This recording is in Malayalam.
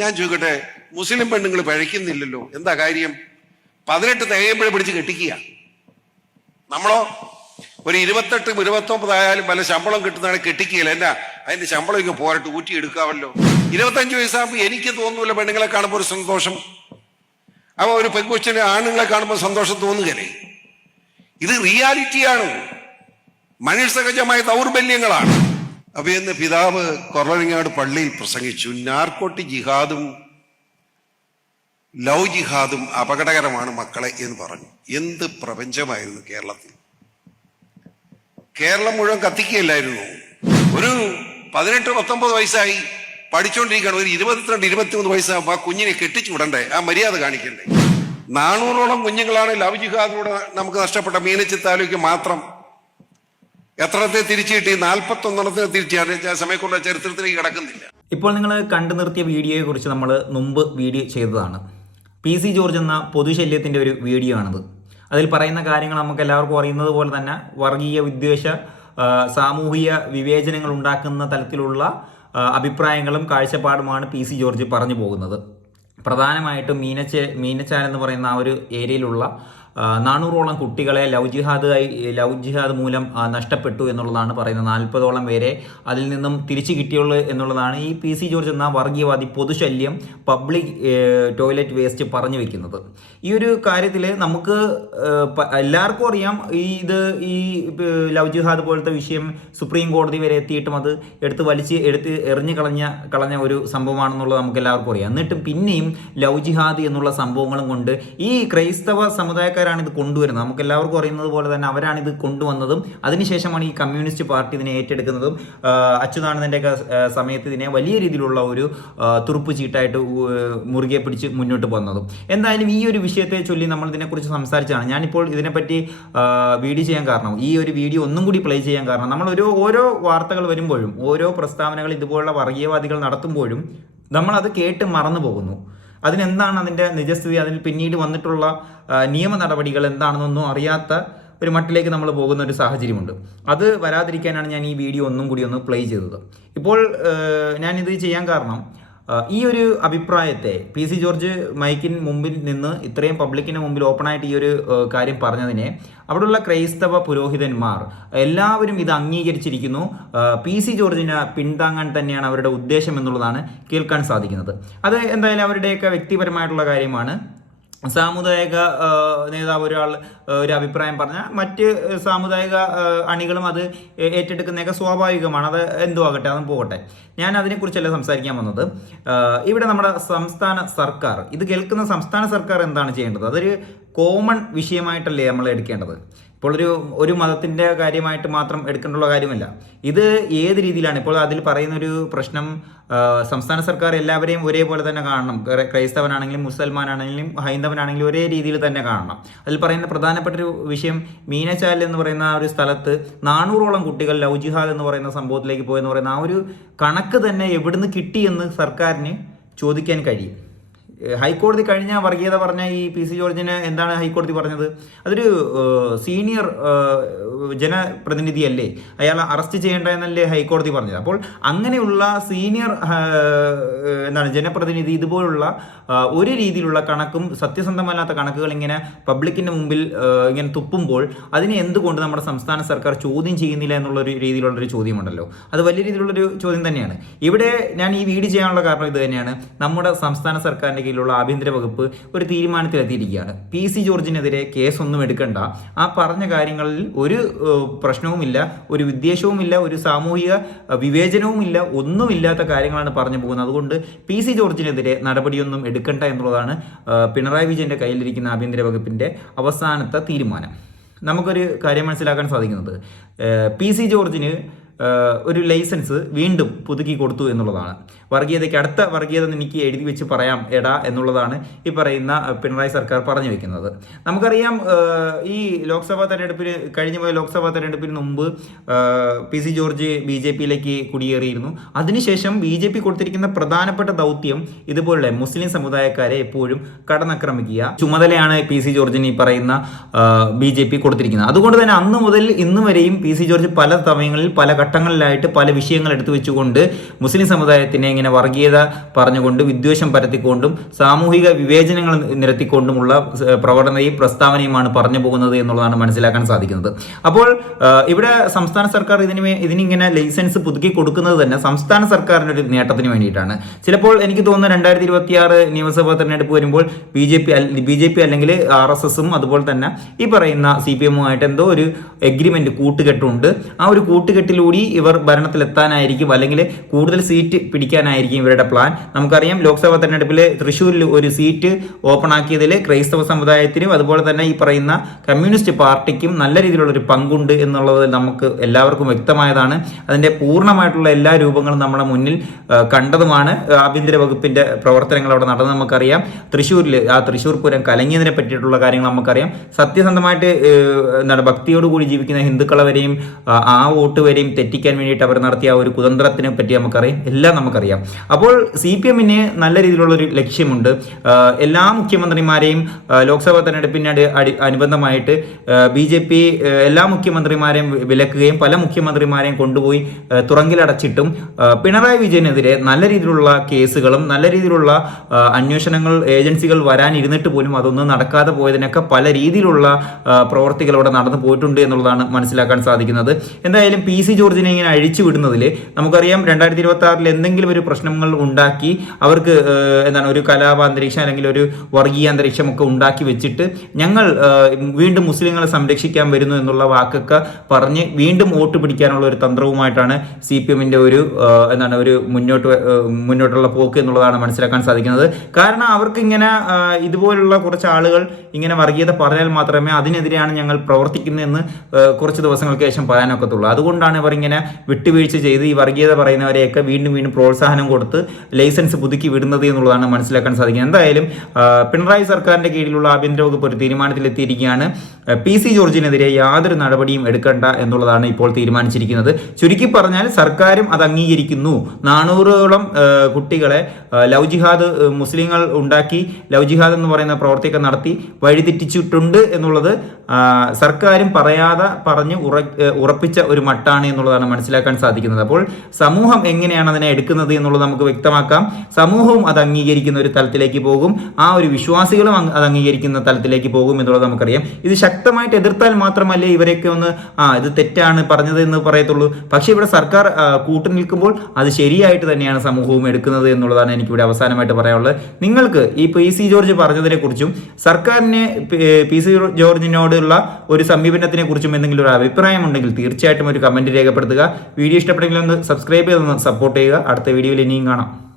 ഞാൻ ചോദിക്കട്ടെ മുസ്ലിം പെണ്ണുങ്ങൾ പഴയ്ക്കുന്നില്ലല്ലോ. എന്താ കാര്യം? പതിനെട്ട് തികയുമ്പോഴേ പിടിച്ച് കെട്ടിക്കുക. നമ്മളോ? ഒരു ഇരുപത്തെട്ടും ഇരുപത്തൊമ്പതായാലും വല്ല ശമ്പളം കിട്ടുന്നതാണ് കെട്ടിക്കുകയില്ല. എന്നാ? അതിന്റെ ശമ്പളം ഇങ്ങ് പോരട്ട് ഊറ്റി എടുക്കാമല്ലോ. ഇരുപത്തഞ്ച് വയസ്സാകുമ്പോൾ എനിക്ക് തോന്നൂല പെണ്ണുങ്ങളെ കാണുമ്പോൾ ഒരു സന്തോഷം. അപ്പോൾ ഒരു പെൺകൊച്ചിന് ആണുങ്ങളെ കാണുമ്പോൾ സന്തോഷം തോന്നുകയല്ലേ? ഇത് റിയാലിറ്റിയാണ്. മനുഷ്യ സഹജമായ ദൗർബല്യങ്ങളാണ്. അപ്പൊ എന്ന് പിതാവ് കൊറവങ്ങാട് പള്ളിയിൽ പ്രസംഗിച്ചു. നാർക്കോട്ടി ജിഹാദും ലവ് ജിഹാദും അപകടകരമാണ് മക്കളെ എന്ന് പറഞ്ഞു. എന്ത് പ്രപഞ്ചമായിരുന്നു കേരളത്തിൽ. കേരളം മുഴുവൻ കത്തിക്കുകയല്ലായിരുന്നു. ഒരു പതിനെട്ട് പത്തൊമ്പത് വയസ്സായി പഠിച്ചുകൊണ്ടിരിക്കണം ഒരു ഇരുപത്തിരണ്ട് ഇരുപത്തിമൂന്ന് വയസ്സാകുമ്പോൾ ആ കുഞ്ഞിനെ കെട്ടിച്ചു വിടണ്ടേ? ആ മര്യാദ കാണിക്കണ്ടേ? നാനൂറോളം കുഞ്ഞുങ്ങളാണ് ലവ് ജിഹാദിലൂടെ നമുക്ക് നഷ്ടപ്പെട്ട മീനച്ചി താലൂക്ക് മാത്രം എത്രത്തെ തിരിച്ചു കിട്ടി? നാൽപ്പത്തി ഒന്നെണ്ണത്തിന് തിരിച്ചു സമയക്കുള്ള ചരിത്രത്തിലേക്ക് കിടക്കുന്നില്ല. ഇപ്പോൾ നിങ്ങൾ കണ്ടു നിർത്തിയ വീഡിയോയെ കുറിച്ച് നമ്മൾ മുമ്പ് വീഡിയോ ചെയ്തതാണ്. പി സി ജോർജ് എന്ന പൊതുശല്യത്തിന്റെ ഒരു വീഡിയോ ആണത്. അതിൽ പറയുന്ന കാര്യങ്ങൾ നമുക്ക് എല്ലാവർക്കും അറിയുന്നത് പോലെ തന്നെ വർഗീയ വിദ്വേഷ സാമൂഹിക വിവേചനങ്ങൾ ഉണ്ടാക്കുന്ന തലത്തിലുള്ള അഭിപ്രായങ്ങളും കാഴ്ചപ്പാടുമാണ് പി സി ജോർജ് പറഞ്ഞു പോകുന്നത്. പ്രധാനമായിട്ടും മീനച്ച മീനച്ചാൽ എന്ന് പറയുന്ന ആ ഒരു ഏരിയയിലുള്ള നാനൂറോളം കുട്ടികളെ ലവ് ജിഹാദ് ലവ് ജിഹാദ് മൂലം നഷ്ടപ്പെട്ടു എന്നുള്ളതാണ് പറയുന്നത്. നാൽപ്പതോളം പേരെ അതിൽ നിന്നും തിരിച്ചു കിട്ടിയുള്ളൂ എന്നുള്ളതാണ് ഈ പി സി ജോർജ് എന്ന വർഗീയവാദി പൊതുശല്യം പബ്ലിക് ടോയ്ലറ്റ് വേസ്റ്റ് പറഞ്ഞു വെക്കുന്നത്. ഈ ഒരു കാര്യത്തിൽ നമുക്ക് എല്ലാവർക്കും അറിയാം ഈ ഇത് ഈ ലവ് ജിഹാദ് പോലത്തെ വിഷയം സുപ്രീം കോടതി വരെ എത്തിയിട്ടും അത് എടുത്ത് വലിച്ച് എടുത്ത് എറിഞ്ഞു കളഞ്ഞ കളഞ്ഞ ഒരു സംഭവമാണെന്നുള്ളത് നമുക്ക് എല്ലാവർക്കും അറിയാം. എന്നിട്ടും പിന്നെയും ലവ് ജിഹാദ് എന്നുള്ള സംഭവങ്ങളും കൊണ്ട് ഈ ക്രൈസ്തവ സമുദായക്കാരാണ് ഇത് കൊണ്ടുവരുന്നത്. നമുക്ക് എല്ലാവർക്കും അറിയുന്നത് പോലെ തന്നെ അവരാണ് ഇത് കൊണ്ടുവന്നതും അതിനുശേഷമാണ് ഈ കമ്മ്യൂണിസ്റ്റ് പാർട്ടി ഇതിനെ ഏറ്റെടുക്കുന്നതും അച്യുതാനന്ദന്റെ സമയത്ത് ഇതിനെ വലിയ രീതിയിലുള്ള ഒരു തുറുപ്പ് ചീട്ടായിട്ട് മുറുകെ പിടിച്ച് മുന്നോട്ട് പോകുന്നതും എന്തായാലും ഈ ഒരു വിഷയത്തെ ചൊല്ലി നമ്മൾ ഇതിനെക്കുറിച്ച് സംസാരിച്ചതാണ്. ഞാനിപ്പോൾ ഇതിനെപ്പറ്റി വീഡിയോ ചെയ്യാൻ കാരണം ഈ ഒരു വീഡിയോ ഒന്നും കൂടി പ്ലേ ചെയ്യാൻ കാരണം നമ്മൾ ഒരു ഓരോ വാർത്തകൾ വരുമ്പോഴും ഓരോ പ്രസ്താവനകൾ ഇതുപോലുള്ള വർഗീയവാദികൾ നടത്തുമ്പോഴും നമ്മൾ അത് കേട്ട് മറന്നു പോകുന്നു. അതിനെന്താണ് അതിന്റെ നിജസ്ഥിതി? അതിൽ പിന്നീട് വന്നിട്ടുള്ള നിയമ നടപടികൾ എന്താണെന്നൊന്നും അറിയാത്ത ഒരു മട്ടിലേക്ക് നമ്മൾ പോകുന്ന ഒരു സാഹചര്യമുണ്ട്. അത് വരാതിരിക്കാനാണ് ഞാൻ ഈ വീഡിയോ ഒന്നും കൂടി ഒന്ന് പ്ലേ ചെയ്തത്. ഇപ്പോൾ ഞാനിത് ചെയ്യാൻ കാരണം ഈ ഒരു അഭിപ്രായത്തെ പി സി ജോർജ് മൈക്കിന് മുമ്പിൽ നിന്ന് ഇത്രയും പബ്ലിക്കിന് മുമ്പിൽ ഓപ്പണായിട്ട് ഈ ഒരു കാര്യം പറഞ്ഞതിനെ അവിടെയുള്ള ക്രൈസ്തവ പുരോഹിതന്മാർ എല്ലാവരും ഇത് അംഗീകരിച്ചിരിക്കുന്നു. പി സി ജോർജിനെ പിന്താങ്ങാൻ തന്നെയാണ് അവരുടെ ഉദ്ദേശം എന്നുള്ളതാണ് കേൾക്കാൻ സാധിക്കുന്നത്. അത് എന്തായാലും അവരുടെയൊക്കെ വ്യക്തിപരമായിട്ടുള്ള കാര്യമാണ്. സാമുദായിക നേതാവ് ഒരാൾ ഒരു അഭിപ്രായം പറഞ്ഞാൽ മറ്റ് സാമുദായിക അണികളും അത് ഏറ്റെടുക്കുന്നതൊക്കെ സ്വാഭാവികമാണ്. അത് എന്തോ ആകട്ടെ അതും പോകട്ടെ. ഞാൻ അതിനെക്കുറിച്ചല്ല സംസാരിക്കാൻ വന്നത്. ഇവിടെ നമ്മുടെ സംസ്ഥാന സർക്കാർ ഇത് കേൾക്കുന്ന സംസ്ഥാന സർക്കാർ എന്താണ് ചെയ്യേണ്ടത്? അതൊരു കോമൺ വിഷയമായിട്ടല്ലേ നമ്മൾ എടുക്കേണ്ടത്? ഇപ്പോൾ ഒരു ഒരു മതത്തിന്റെ കാര്യമായിട്ട് മാത്രം എടുക്കേണ്ടുള്ള കാര്യമല്ല. ഇത് ഏത് രീതിയിലാണ്? ഇപ്പോൾ അതിൽ പറയുന്ന ഒരു പ്രശ്നം സംസ്ഥാന സർക്കാർ എല്ലാവരെയും ഒരേപോലെ തന്നെ കാണണം. ക്രൈസ്തവനാണെങ്കിലും മുസൽമാനാണെങ്കിലും ഹൈന്ദവനാണെങ്കിലും ഒരേ രീതിയിൽ തന്നെ കാണണം. അതിൽ പറയുന്ന പ്രധാനപ്പെട്ട ഒരു വിഷയം മീനച്ചാൽ എന്ന് പറയുന്ന ആ ഒരു സ്ഥലത്ത് നാനൂറോളം കുട്ടികൾ ലവ് ജിഹാദ് എന്ന് പറയുന്ന സംഭവത്തിലേക്ക് പോയെന്ന് പറയുന്ന ആ ഒരു കണക്ക് തന്നെ എവിടുന്ന് കിട്ടിയെന്ന് സർക്കാരിന് ചോദിക്കാൻ കഴിയും. ഹൈക്കോടതി കഴിഞ്ഞ വർഗീയത പറഞ്ഞ ഈ പി സി ജോർജിന് എന്താണ് ഹൈക്കോടതി പറഞ്ഞത്? അതൊരു സീനിയർ ജനപ്രതിനിധിയല്ലേ? അയാൾ അറസ്റ്റ് ചെയ്യേണ്ട എന്നല്ലേ ഹൈക്കോടതി പറഞ്ഞത്. അപ്പോൾ അങ്ങനെയുള്ള സീനിയർ എന്താണ് ജനപ്രതിനിധി ഇതുപോലുള്ള ഒരു രീതിയിലുള്ള കണക്കും സത്യസന്ധമല്ലാത്ത കണക്കുകൾ ഇങ്ങനെ പബ്ലിക്കിന്റെ മുമ്പിൽ ഇങ്ങനെ തുപ്പുമ്പോൾ അതിനെ എന്തുകൊണ്ട് നമ്മുടെ സംസ്ഥാന സർക്കാർ ചോദ്യം ചെയ്യുന്നില്ല എന്നുള്ളൊരു രീതിയിലുള്ളൊരു ചോദ്യമുണ്ടല്ലോ. അത് വലിയ രീതിയിലുള്ളൊരു ചോദ്യം തന്നെയാണ്. ഇവിടെ ഞാൻ ഈ വീഡിയോ ചെയ്യാനുള്ള കാരണം ഇത് തന്നെയാണ്. നമ്മുടെ സംസ്ഥാന സർക്കാരിന്റെ കീഴിലുള്ള ആഭ്യന്തര വകുപ്പ് ഒരു തീരുമാനത്തിലെത്തിയിരിക്കുകയാണ്. പി സി ജോർജിനെതിരെ കേസൊന്നും എടുക്കണ്ട. ആ പറഞ്ഞ കാര്യങ്ങളിൽ ഒരു പ്രശ്നവുമില്ല ഒരു വിദ്വേഷവുമില്ല ഒരു സാമൂഹിക വിവേചനവുമില്ല ഒന്നുമില്ലാത്ത കാര്യങ്ങളാണ് പറഞ്ഞു പോകുന്നത്. അതുകൊണ്ട് പി സി ജോർജിനെതിരെ നടപടിയൊന്നും എടുക്കണ്ട എന്നുള്ളതാണ് പിണറായി വിജയന്റെ കയ്യിലിരിക്കുന്ന ആഭ്യന്തര വകുപ്പിന്റെ അവസാനത്തെ തീരുമാനം. നമുക്കൊരു കാര്യം മനസ്സിലാക്കാൻ സാധിക്കുന്നത്. പി സി ജോർജിന് ഒരു ലൈസൻസ് വീണ്ടും പുതുക്കി കൊടുത്തു എന്നുള്ളതാണ്. വർഗീയതയ്ക്ക് അടുത്ത വർഗീയത എനിക്ക് എഴുതി വെച്ച് പറയാം എടാ എന്നുള്ളതാണ് ഈ പറയുന്ന പിണറായി സർക്കാർ പറഞ്ഞു വെക്കുന്നത്. നമുക്കറിയാം ഈ ലോക്സഭാ തെരഞ്ഞെടുപ്പിന് കഴിഞ്ഞു പോയ ലോക്സഭാ തെരഞ്ഞെടുപ്പിന് മുമ്പ് പി സി ജോർജ് ബി ജെ പിയിലേക്ക് കുടിയേറിയിരുന്നു. അതിനുശേഷം ബി ജെ പി കൊടുത്തിരിക്കുന്ന പ്രധാനപ്പെട്ട ദൗത്യം ഇതുപോലെ മുസ്ലിം സമുദായക്കാരെ എപ്പോഴും കടന്നാക്രമിക്കുക. ചുമതലയാണ് പി സി ജോർജിന് ഈ പറയുന്ന ബി ജെ പി കൊടുത്തിരിക്കുന്നത്. അതുകൊണ്ട് തന്നെ അന്ന് മുതൽ ഇന്ന് വരെയും പി സി ജോർജ് പല സമയങ്ങളിൽ പല ഘട്ടങ്ങളിലായിട്ട് പല വിഷയങ്ങൾ എടുത്തു വെച്ചുകൊണ്ട് മുസ്ലിം സമുദായത്തിനെ ഇങ്ങനെ വർഗീയത പറഞ്ഞുകൊണ്ട് വിദ്വേഷം പരത്തിക്കൊണ്ടും സാമൂഹിക വിവേചനങ്ങൾ നിരത്തിക്കൊണ്ടുമുള്ള പ്രവണതയും പ്രസ്താവനയുമാണ് പറഞ്ഞു പോകുന്നത് എന്നുള്ളതാണ് മനസ്സിലാക്കാൻ സാധിക്കുന്നത്. അപ്പോൾ ഇവിടെ സംസ്ഥാന സർക്കാർ ഇതിന് ഇതിനിങ്ങനെ ലൈസൻസ് പുതുക്കി കൊടുക്കുന്നത് തന്നെ സംസ്ഥാന സർക്കാരിന്റെ ഒരു നേട്ടത്തിന് വേണ്ടിയിട്ടാണ്. ചിലപ്പോൾ എനിക്ക് തോന്നുന്നു രണ്ടായിരത്തി ഇരുപത്തി ആറ് നിയമസഭാ തെരഞ്ഞെടുപ്പ് വരുമ്പോൾ B J P B J P അല്ലെങ്കിൽ ആർ എസ് എസും അതുപോലെ തന്നെ ഈ പറയുന്ന സി പി എമ്മുമായിട്ട് എന്തോ ഒരു എഗ്രിമെന്റ് കൂട്ടുകെട്ടുണ്ട്. ആ ഒരു കൂട്ടുകെട്ടിലൂടെ ഇവർ ഭരണത്തിലെത്താനായിരിക്കും അല്ലെങ്കിൽ കൂടുതൽ സീറ്റ് പിടിക്കാനായിരിക്കും ഇവരുടെ പ്ലാൻ നമുക്കറിയാം ലോക്സഭാ തെരഞ്ഞെടുപ്പിൽ തൃശ്ശൂരിൽ ഒരു സീറ്റ് ഓപ്പൺ ആക്കിയതിൽ ക്രൈസ്തവ സമുദായത്തിനും അതുപോലെ തന്നെ ഈ പറയുന്ന കമ്മ്യൂണിസ്റ്റ് പാർട്ടിക്കും നല്ല രീതിയിലുള്ള ഒരു പങ്കുണ്ട് എന്നുള്ളത് നമുക്ക് എല്ലാവർക്കും വ്യക്തമായതാണ്. അതിന്റെ പൂർണമായിട്ടുള്ള എല്ലാ രൂപങ്ങളും നമ്മുടെ മുന്നിൽ കണ്ടതുമാണ്. ആഭ്യന്തര വകുപ്പിന്റെ പ്രവർത്തനങ്ങൾ അവിടെ നടന്നത് നമുക്കറിയാം. തൃശ്ശൂരിൽ ആ തൃശ്ശൂർ പൂരം കലങ്ങിയതിനെ പറ്റിയിട്ടുള്ള കാര്യങ്ങൾ നമുക്കറിയാം. സത്യസന്ധമായിട്ട് എന്താണ് ഭക്തിയോടുകൂടി ജീവിക്കുന്ന ഹിന്ദുക്കളെ വരെയും ആ വോട്ട് വരെയും തെറ്റിക്കാൻ വേണ്ടിയിട്ട് അവർ നടത്തിയ ഒരു കുതന്ത്രത്തിനെ പറ്റി നമുക്കറിയാം. എല്ലാം നമുക്കറിയാം. അപ്പോൾ സി പി എമ്മിന് നല്ല രീതിയിലുള്ള ഒരു ലക്ഷ്യമുണ്ട്. എല്ലാ മുഖ്യമന്ത്രിമാരെയും ലോക്സഭാ തെരഞ്ഞെടുപ്പിന് അനുബന്ധമായിട്ട് ബി ജെ പി എല്ലാ മുഖ്യമന്ത്രിമാരെയും വിലക്കുകയും പല മുഖ്യമന്ത്രിമാരെയും കൊണ്ടുപോയി തുറങ്കിലടച്ചിട്ടും പിണറായി വിജയനെതിരെ നല്ല രീതിയിലുള്ള കേസുകളും നല്ല രീതിയിലുള്ള അന്വേഷണങ്ങൾ ഏജൻസികൾ വരാനിരുന്നിട്ട് പോലും അതൊന്നും നടക്കാതെ പോയതിനൊക്കെ പല രീതിയിലുള്ള പ്രവർത്തികൾ അവിടെ നടന്നു പോയിട്ടുണ്ട് എന്നുള്ളതാണ് മനസ്സിലാക്കാൻ സാധിക്കുന്നത്. എന്തായാലും പി സി ജോർജിനെ ഇങ്ങനെ അഴിച്ചു വിടുന്നതിൽ നമുക്കറിയാം രണ്ടായിരത്തി ഇരുപത്തി ആറിൽ എന്തെങ്കിലും ഒരു പ്രശ്നങ്ങൾ ഉണ്ടാക്കി അവർക്ക് എന്താണ് ഒരു കലാപാന്തരീക്ഷം അല്ലെങ്കിൽ ഒരു വർഗീയ അന്തരീക്ഷം ഒക്കെ ഉണ്ടാക്കി വെച്ചിട്ട് ഞങ്ങൾ വീണ്ടും മുസ്ലിങ്ങളെ സംരക്ഷിക്കാൻ വരുന്നു എന്നുള്ള വാക്കൊക്കെ പറഞ്ഞ് വീണ്ടും വോട്ട് പിടിക്കാനുള്ള ഒരു തന്ത്രവുമായിട്ടാണ് സി പി എമ്മിന്റെ ഒരു എന്താണ് ഒരു മുന്നോട്ട് മുന്നോട്ടുള്ള പോക്ക് എന്നുള്ളതാണ് മനസ്സിലാക്കാൻ സാധിക്കുന്നത്. കാരണം അവർക്ക് ഇങ്ങനെ ഇതുപോലുള്ള കുറച്ച് ആളുകൾ ഇങ്ങനെ വർഗീയത പറഞ്ഞാൽ മാത്രമേ അതിനെതിരെയാണ് ഞങ്ങൾ പ്രവർത്തിക്കുന്നതെന്ന് കുറച്ച് ദിവസങ്ങൾക്ക് ശേഷം പറയാനൊക്കത്തുള്ളൂ. അതുകൊണ്ടാണ് ഇവർ ഇങ്ങനെ വിട്ടുവീഴ്ച ചെയ്ത് ഈ വർഗീയത പറയുന്നവരെയൊക്കെ വീണ്ടും വീണ്ടും പ്രോത്സാഹനം കൊടുത്ത് ലൈസൻസ് പുതുക്കി വിടുന്നത് എന്നുള്ളതാണ് മനസ്സിലാക്കാൻ സാധിക്കുന്നത്. എന്തായാലും പിണറായി സർക്കാരിന്റെ കീഴിലുള്ള ആഭ്യന്തര വകുപ്പ് ഒരു തീരുമാനത്തിലെത്തിയിരിക്കുകയാണ്. പി സി ജോർജിനെതിരെ യാതൊരു നടപടിയും എടുക്കണ്ട എന്നുള്ളതാണ് ഇപ്പോൾ തീരുമാനിച്ചിരിക്കുന്നത്. ചുരുക്കി പറഞ്ഞാൽ സർക്കാരും അത് അംഗീകരിക്കുന്നു. നാനൂറോളം കുട്ടികളെ ലവ് ജിഹാദ് മുസ്ലിങ്ങൾ ഉണ്ടാക്കി ലവ് ജിഹാദ് എന്ന് പറയുന്ന പ്രവർത്തിയൊക്കെ നടത്തി വഴിതെറ്റിച്ചിട്ടുണ്ട് എന്നുള്ളത് സർക്കാരും പറയാതെ പറഞ്ഞ് ഉറ ഉറപ്പിച്ച ഒരു മട്ടാണ് എന്നുള്ളതാണ് മനസ്സിലാക്കാൻ സാധിക്കുന്നത്. അപ്പോൾ സമൂഹം എങ്ങനെയാണ് അതിനെ എടുക്കുന്നത് എന്നുള്ളത് നമുക്ക് വ്യക്തമാക്കാം. സമൂഹവും അത് അംഗീകരിക്കുന്ന ഒരു തലത്തിലേക്ക് പോകും. ആ ഒരു വിശ്വാസികളും അത് അംഗീകരിക്കുന്ന തലത്തിലേക്ക് പോകും എന്നുള്ളത് നമുക്കറിയാം. ഇത് ശക്തമായിട്ട് എതിർത്താൽ മാത്രമല്ലേ ഇവരെയൊക്കെ ഒന്ന് ആ ഇത് തെറ്റാണ് പറഞ്ഞത് എന്ന് പറയത്തുള്ളൂ. പക്ഷേ ഇവിടെ സർക്കാർ കൂട്ടു നിൽക്കുമ്പോൾ അത് ശരിയായിട്ട് തന്നെയാണ് സമൂഹവും എടുക്കുന്നത് എന്നുള്ളതാണ് എനിക്കിവിടെ അവസാനമായിട്ട് പറയാനുള്ളത്. നിങ്ങൾക്ക് ഈ പി സി ജോർജ് പറഞ്ഞതിനെ കുറിച്ചും സർക്കാരിനെ പി സി ജോർജിനോടുള്ള ഒരു സമീപനത്തിനെ കുറിച്ചും എന്തെങ്കിലും ഒരു അഭിപ്രായം ഉണ്ടെങ്കിൽ തീർച്ചയായിട്ടും ഒരു കമന്റ് രേഖപ്പെടുത്തുക. വീഡിയോ ഇഷ്ടപ്പെട്ടെങ്കിൽ ഒന്ന് സബ്സ്ക്രൈബ് ചെയ്തൊന്ന് സപ്പോർട്ട് ചെയ്യുക. അടുത്ത വീഡിയോയിൽ ഇനിയും കാണാം.